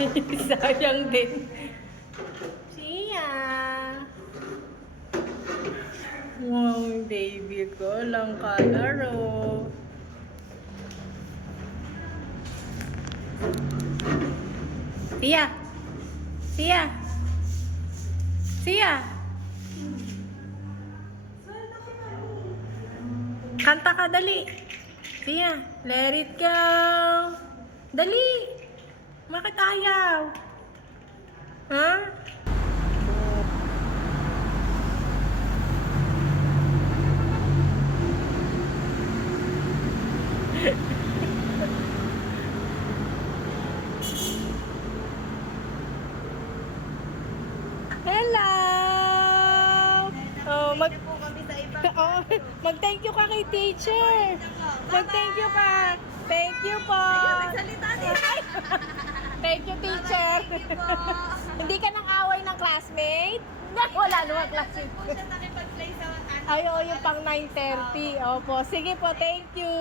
Sayang din. Siya. Wow, baby ko. Lang kalaro. Sia. Sia. Sia. Kanta ka, dali. Sia, let it go. Dali. Bakit ayaw? Ha? Hello! Oh, mag-thank you ka kay teacher. Mag-thank you ka. Thank you po. Thank you, teacher. Hindi ka nang away ng classmate? Wala naman classmate. Po siya nakipag-play sa Ay, oo, yung pang 9:30. Opo. Sige po, thank you.